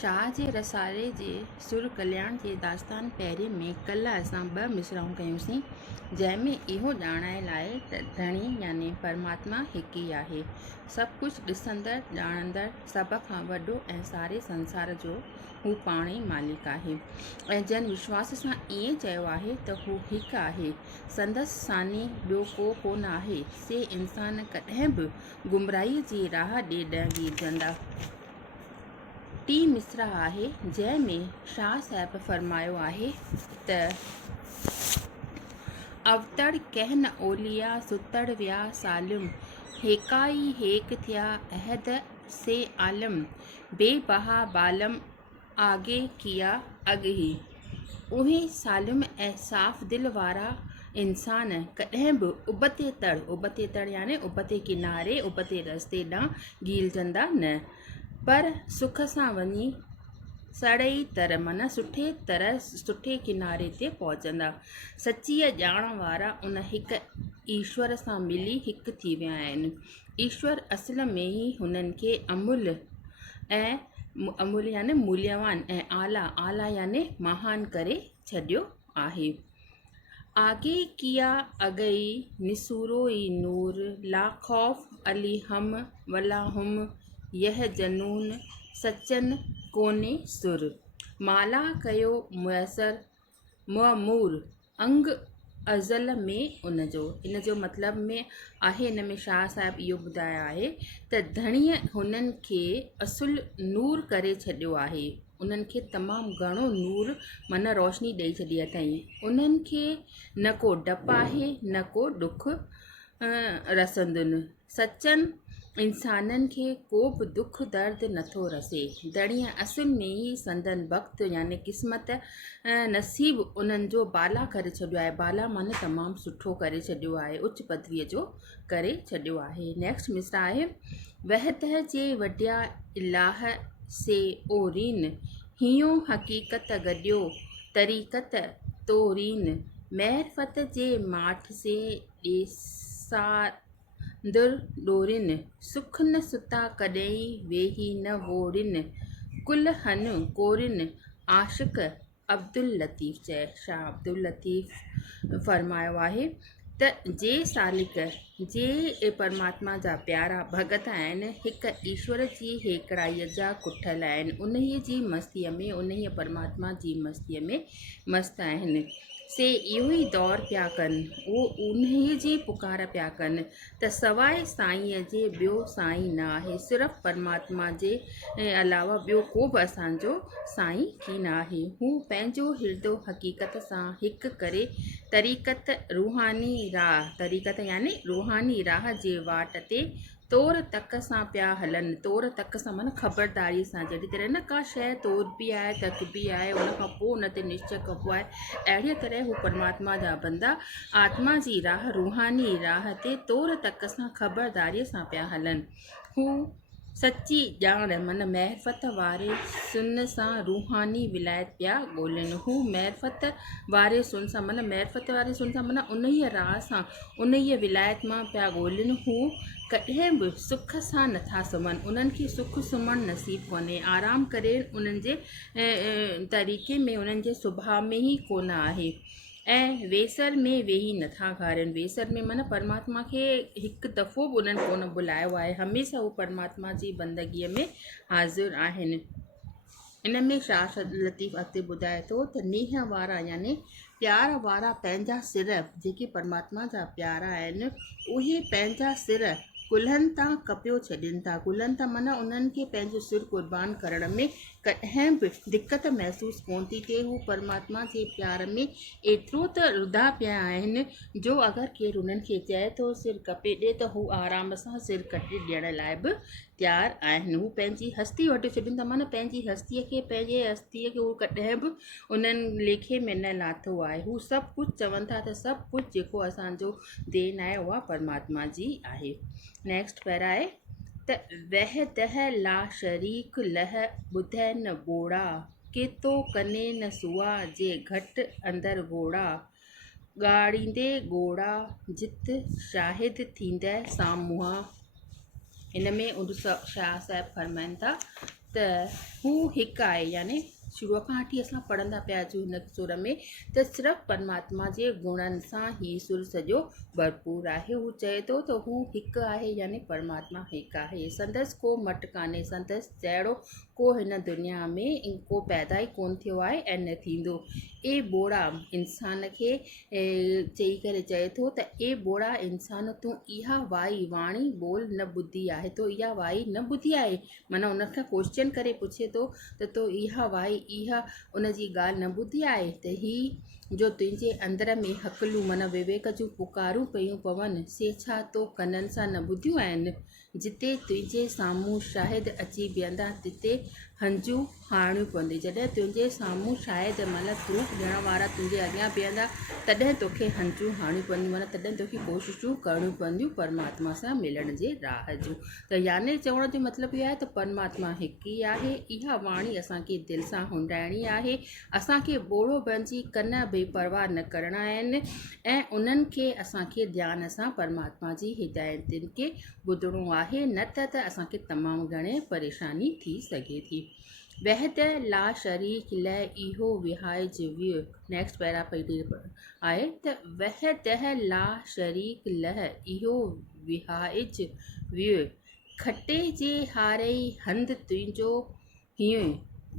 शाह जे रसाले जे सुर कल्याण जे दास्तान पहिरें में कल्ह असां 2 मिसराऊं कयूंसीं, जंहिंमें इहो ॼाणाइल आहे त धणी यानी परमात्मा हिकु ई आहे। सभु कुझु ॾिसंदड़ ॼाणंदड़ सभ खां वॾो ऐं सारे संसार जो हू पाण ई मालिक आहे। ऐं जन विश्वास सां ईअं चयो आहे त हू हिकु आहे, संदसि सानी ॿियो को कोन आहे, से इंसान कॾहिं बि गुमराहीअ जी राह ॾे न वीरजंदा। टी मिसरा आहे जंहिंमें शाह साहिब फरमायो आहे त अवतड़ कहन ओलिया सुतड़ विया सालिम, हेकाई हेक थिया अहद से आलम, बेबहा बालम आगे किया अगही। उहे सालिम ऐं साफ़ दिल वारा इंसान कॾहिं बि उबते तड़ यानी उबते किनारे उबते रस्ते ॾांहुं गीलजंदा न, पर सुख सां वञी सड़ई तर माना सुठे किनारे ते पहुचंदा। सच्चीअ ॼाण वारा उन हिकु ईश्वर सां मिली हिकु थी विया आहिनि। ईश्वर असल में ई हुननि खे अमूल्य यानी मूल्यवान ऐं आला यानी महान करे छॾियो आहे। आगे किया अगई निसूरो ई नूर, ला खौफ अली हम वला हम यह जनून, सचन कोने सुर, माला कयो मुयसर मअमूर अंग अज़ल में उनजो। इन जो मतिलब में आहे, इन में शाह साहिब इहो ॿुधायो आहे त धणीअ हुननि खे असुल नूर करे छॾियो आहे, उन्हनि खे तमामु घणो नूर माना रोशनी ॾेई छॾी अथई। उन्हनि खे न को डपु आहे न को ॾुख रसंदुनि। सचनि इंसाननि खे को बि दुख दर्द नथो रसे। धणीअ असुल में ई संदन वक़्तु यानी क़िस्मत नसीब उन्हनि जो बाला करे छॾियो आहे। बाला माने तमामु सुठो करे छॾियो आहे, उच्च पदवीअ जो करे छॾियो आहे। नेक्स्ट मिसरा आहे वहतह जे वॾिया इलाह से ओरीन, हियो हक़ीक़त गॾियो तरीक़त तोरीन, महरफत जे माठ से ॾेसांदुर डोरिन, सुख न सुता कॾहिं वेही न वोरिन, कुल हन कोरिन आशिक़ अब्दुल लतीफ़ चए। शाह अब्दुल लतीफ़ फरमायो आहे त जे सालिक जे परमात्मा जा प्यारा भगत आहिनि, हिकु ईश्वर जी हेकड़ाईअ जा कुठल आहिनि, उन्हीअ जी मस्तीअ में उन्हीअ परमात्मा जी मस्तीअ में मस्तु आहिनि। से इहो ई दौर पिया कनि, उहो उन्हीअ जी पुकार पिया कनि त सवाइ साईंअ जे ॿियो साईं न आहे, सिर्फ़ु परमात्मा जे अलावा ॿियो को बि असांजो साईं की न आहे। हू पंहिंजो हिर्दो हक़ीक़त सां हिकु करे तरीक़त यानी रूहानी राह जे वाट ते तौर तक सां पिया हलनि। तौर तक सां माना ख़बरदारी सां, जहिड़ी तरह न का शइ तौर बि आहे तक बि आहे, उन खां पोइ उन ते निश्चय कबो आहे, अहिड़ीअ तरह हू परमात्मा जा बंदा आत्मा जी राह रूहानी राह ते तौर तक सां ख़बरदारीअ सां पिया हलनि। हू सची ॼाण माना महरफत वारे सुन सां रूहानी विलायत पिया ॻोल्हनि। हू महरफत वारे सुन सां माना उन्हीअ राह सां उन्हीअ विलायत मां पिया ॻोल्हनि। हू कॾहिं बि सुख सां नथा सुम्हनि, उन्हनि खे सुख सुम्हणु नसीबु कोन्हे, आराम करे उन्हनि जे तरीक़े में उन्हनि जे सुभाउ में ई कोन आहे, ऐं वेसर में वेही नथा घारनि। वेसर में माना परमात्मा खे हिकु दफ़ो बि उन्हनि कोन बुलायो आहे, हमेशह हू परमात्मा जी बंदगीअ में हाज़िर आहिनि। इन में शाह लतीफ़ अॻिते ॿुधाए थो त नीह वारा यानी प्यार वारा पंहिंजा सिर, जेके परमात्मा जा प्यारा आहिनि, उहे पंहिंजा सिर कुल्हनि तां कपियो छॾनि था। कुल्हनि तां माना उन्हनि खे पंहिंजो सिर क़ुर्बान करण में कॾहिं बि दिक़त महसूसु कोन थी थिए। हू परमात्मा जे प्यार में एतिरो त रुधा पिया आहिनि जो अगरि केरु उन्हनि खे चए थो सिर कपे ॾे त हू आराम सां सिर कटे ॾियण लाइ बि तयारु आहिनि। हू पंहिंजी हस्ती वठी छॾनि था, माना पंहिंजी हस्तीअ खे हू कॾहिं बि उन्हनि लेखे में न लाथो आहे। हू सभु कुझु चवनि था त सभु कुझु जेको असांजो देन आहे उहा परमात्मा जी आहे। नेक्स्ट पैरा आहे त वहदह ला शरीक लह ॿुधै न ॿोड़ा, केतो कने न सुआ जे घटि अंदरि घोड़ा, ॻाड़ींदे ॻोड़ा जित शाहिद थींदे साम्हूं। इन में शाह साहिब फरमाइनि था त हू हिकु आहे, यानी शुरूअ खां वठी असां पढ़ंदा पिया अचूं हिन सुर में त सिर्फ़ु परमात्मा जे गुणनि सां ई सुर सॼो भरपूर आहे। हू चए थो त हू हिकु आहे, यानी परमात्मा हिकु आहे। संदसि को मट कान्हे, संदसि जहिड़ो को हिन दुनिया में को पैदा ई कोन थियो आहे ऐं न थींदो। ए बोड़ा इंसान खे चई करे चए थो त ए बोड़ा इंसान, तूं इहा वाणी ॿोल न ॿुधी आहे, तो इहा वाई न ॿुधी आहे, माना उनखां क्वेश्चन करे पुछे थो त तो इहा उन जी ॻाल्हि न ॿुधी आहे त ही जो तुंहिंजे अंदर में हकलूं माना विवेक जूं पुकारूं पयूं पवनि, से छा तो कननि सां न ॿुधियूं आहिनि। जिते तुंहिंजे साम्हूं शाहिद अची बीहंदा तिते हंजू हारणियूं पवंदी। जॾहिं तुंहिंजे साम्हूं शायदि मतिलबु प्रूफ ॾियण वारा तुंहिंजे अॻियां बीहंदा तॾहिं तोखे हंजू हारणियूं पवंदियूं, माना तॾहिं तोखे कोशिशूं करणियूं पवंदियूं परमात्मा सां मिलण जे राह जूं। त याने चवण जो मतिलबु इहो आहे त परमात्मा हिकु ई आहे। इहा वाणी असांखे दिलि सां हुंडाइणी आहे। असांखे बोड़ो बणिजी कन बेपरवाह न करणा आहिनि ऐं उन्हनि खे असांखे ध्यान सां परमात्मा जी हिदायतुनि खे ॿुधणो आहे, न त असांखे तमामु घणे परेशानी थी सघे थी। वहद ला शरीक ल इहो विहाइज वियो। नेक्स्ट पैरा पई आहे त वहद ला शरीक लह इहो विहाइज वियो। खटे जे हारे हंधि तुंहिंजो हीअं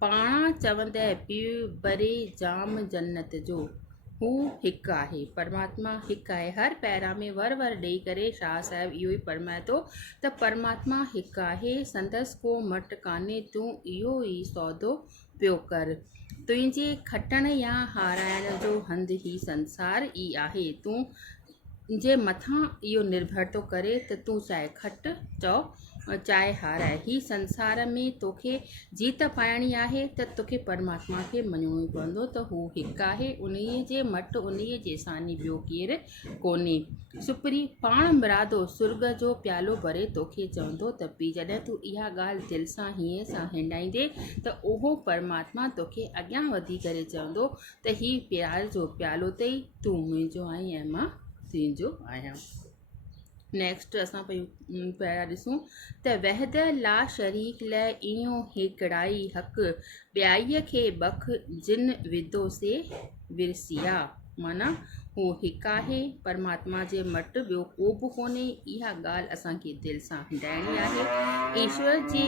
पाणा चवंदे पियो बरे जाम जन्नत जो। हू हिकु आहे, परमात्मा हिकु आहे। हर पैरा में वर ॾेई करे शाह साहिबु इहो ई फरमाए थो त परमात्मा हिकु आहे। संदसि को मट कान्हे, तूं इहो ई सौदो पियो कर। तुंहिंजे खटण या हाराइण जो हंधि ई संसार ई आहे। तूं जे मथां इहो निर्भर थो करे त तूं चाहे खट चओ चाहे हाराए। ही संसार में तोखे जीत पाइणी आहे त तोखे परमात्मा खे मञिणो ई पवंदो त हू हिकु आहे। उन्हीअ जे मट उन्हीअ जे सानी ॿियो केरु कोन्हे। सुपरी पाण मुरादो सुर्ग जो प्यालो भरे तोखे चवंदो त पी। जॾहिं तूं इहा ॻाल्हि दिलि सां हीअं सां हिंडाईंदे त उहो परमात्मा तोखे अॻियां वधी करे चवंदो त ही प्यार जो प्यालो अथई, तूं मुंहिंजो आहीं ऐं मां तुंहिंजो आहियां। नेक्स्ट असां पहिरियां ॾिसूं त वहद ला शरीक ल इहो हिकिड़ाई हक़ ॿियाईअ खे बख जिन विधो से विरसिया। माना हू हिकु आहे, परमात्मा जे मट ॿियो को बि कोन्हे। इहा ॻाल्हि असांखे दिलि सां हिंडाइणी आहे। ईश्वर जी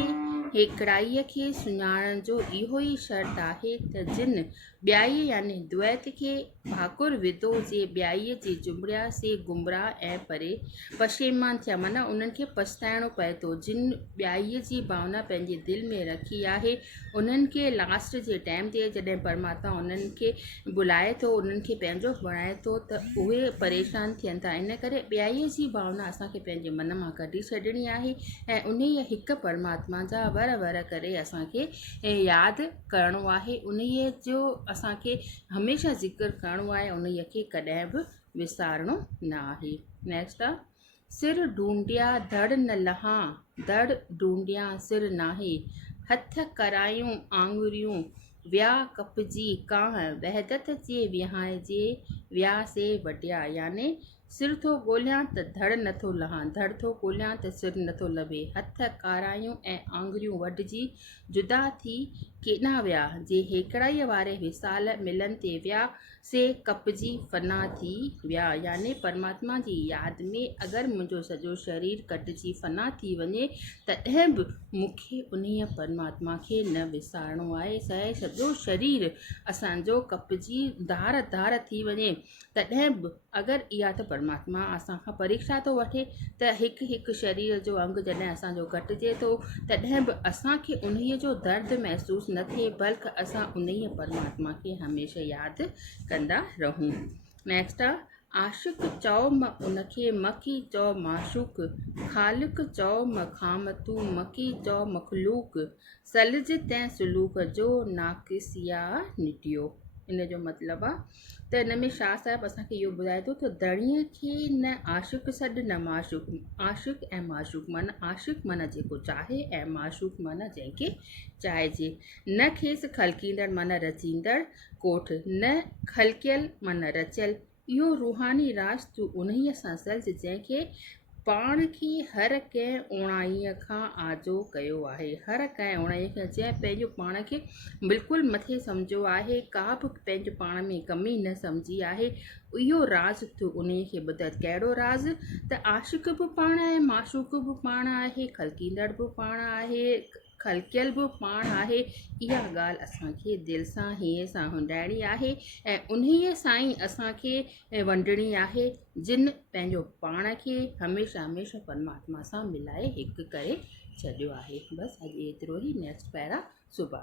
हिकिड़ाईअ खे सुञाणण जो इहो ई शर्त आहे त जिन ॿियाई यानी द्वैत खे भाकुर विधो जे ॿियाईअ जे जुमड़िया से गुमराह ऐं पशेमान थिया, माना उन्हनि खे पछताइणो पए थो। जिन ॿियाईअ जी भावना पंहिंजे दिलि में रखी आहे उन्हनि खे लास्ट जे टाइम ते जॾहिं परमात्मा उन्हनि खे बुलाए थो, उन्हनि खे पंहिंजो बणाए थो त उहे परेशान थियनि था। इन करे ॿियाईअ जी भावना असांखे पंहिंजे मन मां कढी छॾणी आहे ऐं उन हिकु परमात्मा जा वर करे असांखे यादि करिणो आहे। उन्हीअ जो असांखे हमेशह ज़िक्र करिणो आहे, उन्हीअ खे कॾहिं बि विसारणो न आहे। नेक्स्ट आहे सिर ढूंढिया धड़ न लहा, धड़ ढूंढिया सिर नाहे। हथ करायूं आङुरियूं विया कपजी कांह, वहदत जे विहाइजे विया से वटिया। याने सिर थो ॻोल्हियां त धड़ नथो लहां, धड़ थो ॻोल्हियां त सिर नथो लभे। हथ कारायूं ऐं आङुरियूं वढिजी जुदा थी केॾां विया। जे हेकड़ाईअ वारे विसाल मिलन ते विया से कपजी फना थी विया। याने परमात्मा जी यादि में अगरि मुंहिंजो सॼो शरीर कटिजी फना थी वञे तॾहिं बि मूंखे उन्हीअ परमात्मा खे न विसारणो आहे। चाहे सॼो शरीर असांजो कपिजी धार धार थी वञे तॾहिं बि अगरि इहा त परमात्मा असांखां परीक्षा थो वठे त हिकु हिकु शरीर जो अंग जॾहिं असांजो घटिजे थो तॾहिं बि असांखे उन्हीअ जो दर्द महसूसु न थिए, बल्कि असां उन्हीअ परमात्मा खे हमेशह यादि कंदा रहूं। नेक्स्ट आहे आशिक़ चओ म उनखे मकी चओ माशूक, ख़ालिक चओ म खामतू मकी चओ मखलूक, सलिज तंहिं सुलूक जो नाक़िसिया निटियो। इन जो मतिलबु आहे त इन में शाह साहिबु असांखे इहो ॿुधाए थो त धणीअ खे न आशिक़ सॾु न माशूक। आशिक़ ऐं माशूक माना आशिक़ माना जेको चाहे ऐं माशूक माना जंहिंखे चाहिजे। न खेसि ख़लकींदड़ माना रचींदड़ कोठ, न ख़लकियल माना रचियल। इहो रूहानी राज तूं उन्हीअ सां सलज जंहिंखे पाण खे हर कंहिं उणाईअ खां आजो कयो आहे। हर कंहिं उणाईअ खां जंहिं पंहिंजो पाण खे बिल्कुलु मथे सम्झो आहे, का बि पंहिंजो पाण में कमी न सम्झी आहे, इहो राज़ तूं उन खे ॿुधाए। कहिड़ो राज़? त आशिक़ बि पाण आहे, माशूक़ बि पाण आहे, खलकींदड़ बि पाण आहे, खलकियल बि पाण आहे। इहा ॻाल्हि असांखे दिलि सां हीअं सां हुंडाइणी आहे ऐं उन्हीअ सां ई असांखे वंडणी आहे, जिन पंहिंजो पाण खे हमेशह हमेशह परमात्मा सां मिलाए हिकु करे छॾियो आहे। बसि अॼु एतिरो ई। नेक्स्ट पैरा सुभाणे।